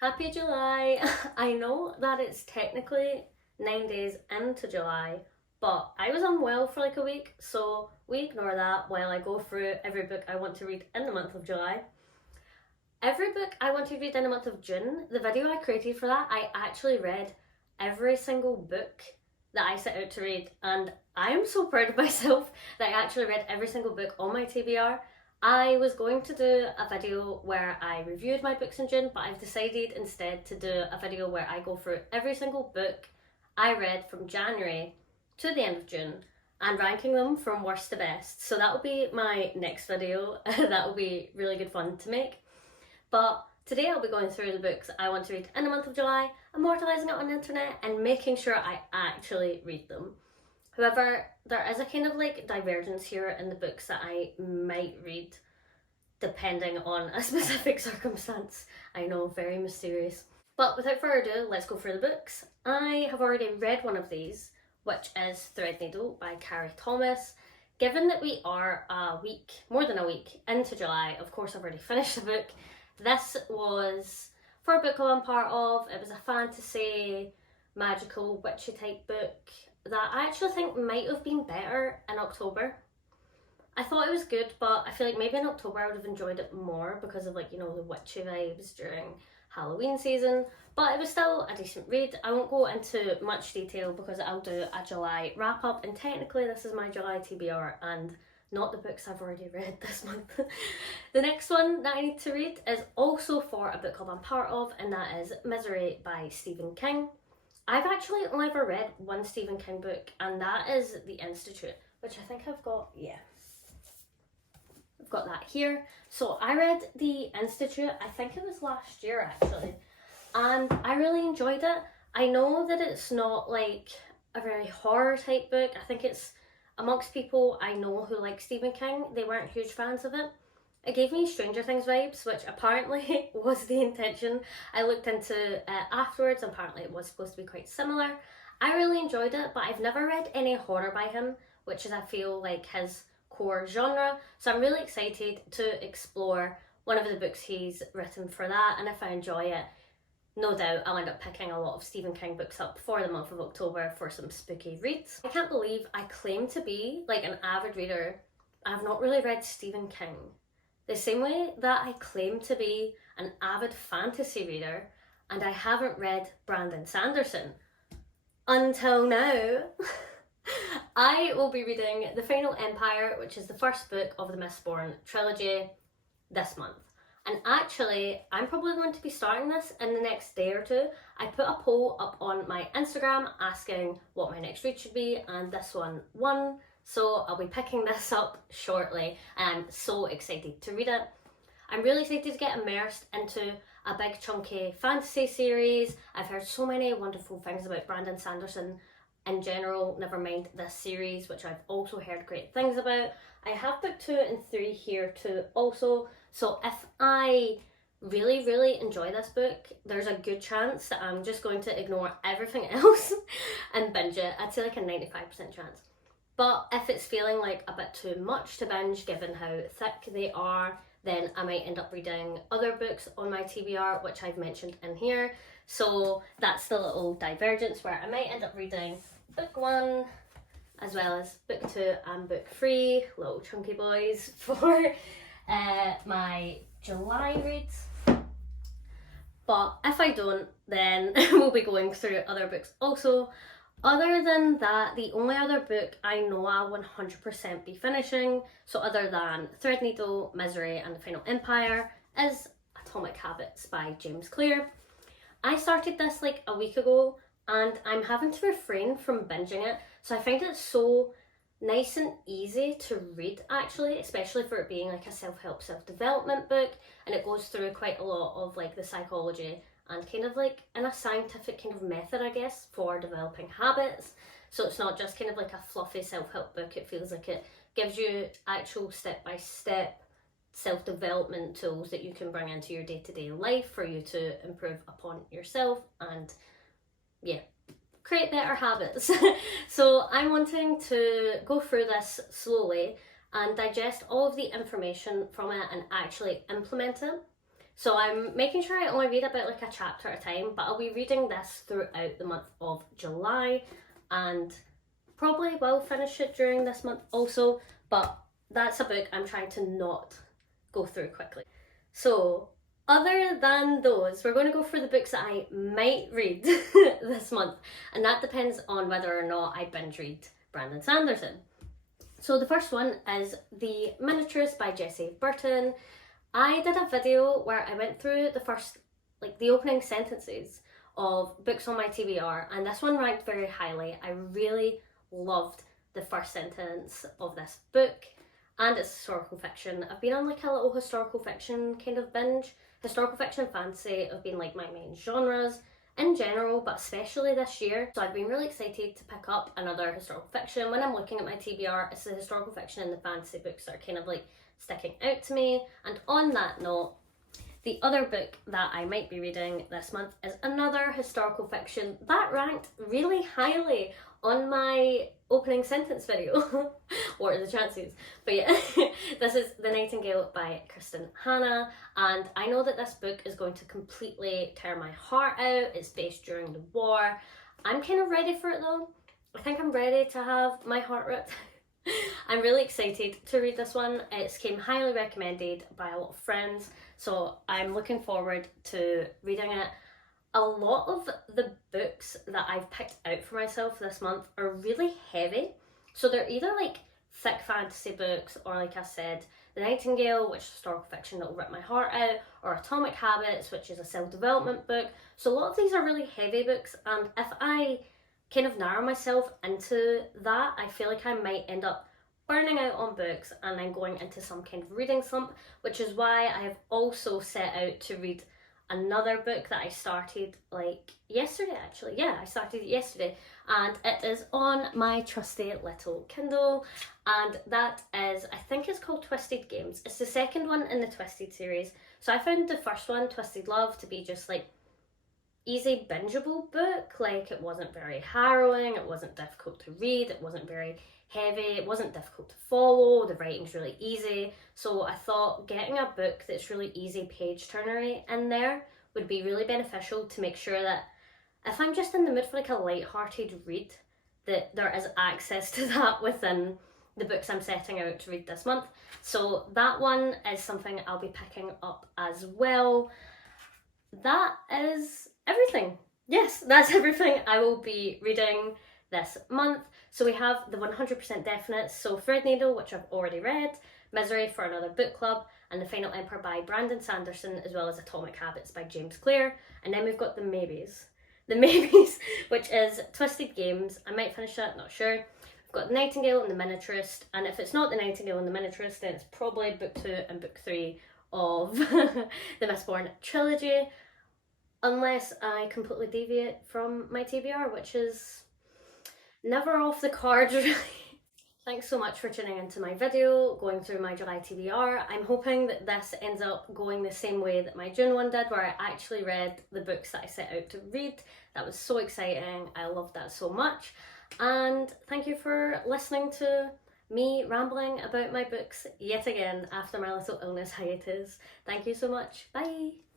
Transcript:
Happy July! I know that it's technically 9 days into July, but I was unwell for like a week, so we ignore that while I go through every book I want to read in the month of July. Every book I want to read in the month of June, the video I created for that, I actually read every single book that I set out to read, and I am so proud of myself that I actually read every single book on my TBR. I was going to do a video where I reviewed my books in June, but I've decided instead to do a video where I go through every single book I read from January to the end of June and ranking them from worst to best. So that will be my next video. That will be really good fun to make. But today I'll be going through the books I want to read in the month of July, immortalising it on the internet and making sure I actually read them. However, there is a kind of like divergence here in the books that I might read depending on a specific circumstance. I know, very mysterious. But without further ado, let's go through the books. I have already read one of these, which is Threadneedle by Carrie Thomas. Given that we are more than a week into July, of course I've already finished the book. This was for a book club I'm part of. It was a fantasy, magical, witchy type book that I actually think might have been better in October. I thought it was good, but I feel like maybe in October I would have enjoyed it more because of like, you know, the witchy vibes during Halloween season. But it was still a decent read. I won't go into much detail because I'll do a July wrap up, and technically this is my July TBR and not the books I've already read this month. The next one that I need to read is also for a book club I'm part of, and that is Misery by Stephen King. I've actually only ever read one Stephen King book, and that is The Institute, which I think I've got, I've got that here. So I read The Institute, I think it was last year actually, and I really enjoyed it. I know that it's not like a very horror type book. I think it's, amongst people I know who like Stephen King, they weren't huge fans of it. It gave me Stranger Things vibes, which apparently was the intention. I looked into it afterwards, and apparently it was supposed to be quite similar. I really enjoyed it, but I've never read any horror by him, which is, I feel, like his core genre. So I'm really excited to explore one of the books he's written for that, and if I enjoy it, no doubt I'll end up picking a lot of Stephen King books up for the month of October for some spooky reads. I can't believe I claim to be like an avid reader. I've not really read Stephen King. The same way that I claim to be an avid fantasy reader, and I haven't read Brandon Sanderson. Until now. I will be reading The Final Empire, which is the first book of the Mistborn trilogy, this month. And actually, I'm probably going to be starting this in the next day or two. I put a poll up on my Instagram asking what my next read should be, and this one won. So I'll be picking this up shortly, and I'm so excited to read it. I'm really excited to get immersed into a big chunky fantasy series. I've heard so many wonderful things about Brandon Sanderson in general, never mind this series, which I've also heard great things about. I have book 2 and 3 here too also, so if I really enjoy this book, there's a good chance that I'm just going to ignore everything else and binge it. I'd say like a 95% chance. But if it's feeling like a bit too much to binge given how thick they are, then I might end up reading other books on my TBR, which I've mentioned in here. So that's the little divergence where I might end up reading book 1 as well as book 2 and book 3, little chunky boys, for my July reads. But if I don't, then we'll be going through other books also. Other than that, the only other book I know I'll 100% be finishing, so other than Threadneedle, Misery and The Final Empire, is Atomic Habits by James Clear. I started this like a week ago, and I'm having to refrain from binging it, so I find it so nice and easy to read actually, especially for it being like a self-help, self-development book, and it goes through quite a lot of like the psychology and kind of like in a scientific kind of method, I guess, for developing habits. So it's not just kind of like a fluffy self-help book. It feels like it gives you actual step-by-step self-development tools that you can bring into your day-to-day life for you to improve upon yourself and create better habits. So I'm wanting to go through this slowly and digest all of the information from it and actually implement it. So I'm making sure I only read about like a chapter at a time, but I'll be reading this throughout the month of July and probably will finish it during this month also, but that's a book I'm trying to not go through quickly. So other than those, we're going to go for the books that I might read this month, and that depends on whether or not I binge read Brandon Sanderson. So the first one is The Miniaturist by Jessie Burton. I did a video where I went through the first, like the opening sentences of books on my TBR, and this one ranked very highly. I really loved the first sentence of this book, and it's historical fiction. I've been on like a little historical fiction kind of binge. Historical fiction and fantasy have been like my main genres in general, but especially this year. So I've been really excited to pick up another historical fiction. When I'm looking at my TBR, it's the historical fiction and the fantasy books that are kind of like sticking out to me. And on that note, the other book that I might be reading this month is another historical fiction that ranked really highly on my opening sentence video. What are the chances? But yeah, this is The Nightingale by Kristen Hanna, and I know that this book is going to completely tear my heart out. It's based during the war. I'm kind of ready for it though. I think I'm ready to have my heart ripped. I'm really excited to read this one. It's came highly recommended by a lot of friends, so I'm looking forward to reading it. A lot of the books that I've picked out for myself this month are really heavy. So they're either like thick fantasy books, or like I said, The Nightingale, which is historical fiction that will rip my heart out, or Atomic Habits, which is a self-development book. So a lot of these are really heavy books, and if I kind of narrow myself into that, I feel like I might end up burning out on books and then going into some kind of reading slump, which is why I have also set out to read another book that I started like yesterday actually. Yeah, I started it yesterday, and it is on my trusty little Kindle, and that is, I think it's called Twisted Games. It's the second one in the Twisted series. So I found the first one, Twisted Love, to be just like easy bingeable book. Like it wasn't very harrowing, it wasn't difficult to read, it wasn't very heavy, it wasn't difficult to follow, the writing's really easy. So I thought getting a book that's really easy page turnery in there would be really beneficial to make sure that if I'm just in the mood for like a light-hearted read, that there is access to that within the books I'm setting out to read this month. So that one is something I'll be picking up as well. That is everything. Yes, that's everything I will be reading this month. So we have the 100% Definites, so Threadneedle, which I've already read, Misery for Another Book Club, and The Final Emperor by Brandon Sanderson, as well as Atomic Habits by James Clear. And then we've got the maybes. The maybes, which is Twisted Games. I might finish that, not sure. We've got The Nightingale and The Miniaturist, and if it's not The Nightingale and The Miniaturist, then it's probably book 2 and book 3 of the Mistborn trilogy, unless I completely deviate from my TBR, which is never off the cards really. Thanks so much for tuning into my video, going through my July TBR. I'm hoping that this ends up going the same way that my June one did, where I actually read the books that I set out to read. That was so exciting. I loved that so much. And thank you for listening to me rambling about my books yet again after my little illness hiatus. Thank you so much. Bye.